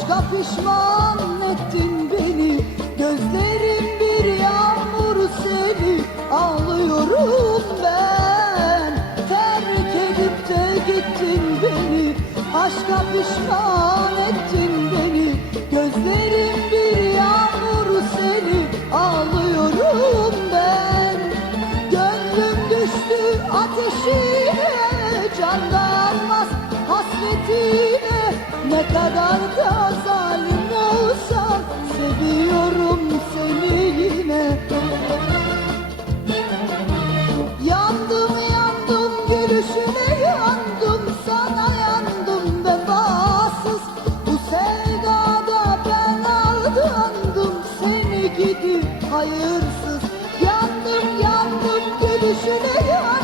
Aşka pişman ettin beni. Gözlerim bir yağmur seni. Ağlıyorum ben. Terk edip de gittin beni. Aşka pişman ettin beni. Gözlerim bir yağmur seni. Ağlıyorum ben. Gönlüm düştü ateşine. Can dayanmaz hasretine Ne kadar da zalim olsan Seviyorum seni yine. Yandım yandım gülüşüne yandım Sana yandım vefasız. Bu sevdada ben aldandım Seni gidi hayırsız. Yandım yandım gülüşüne yandım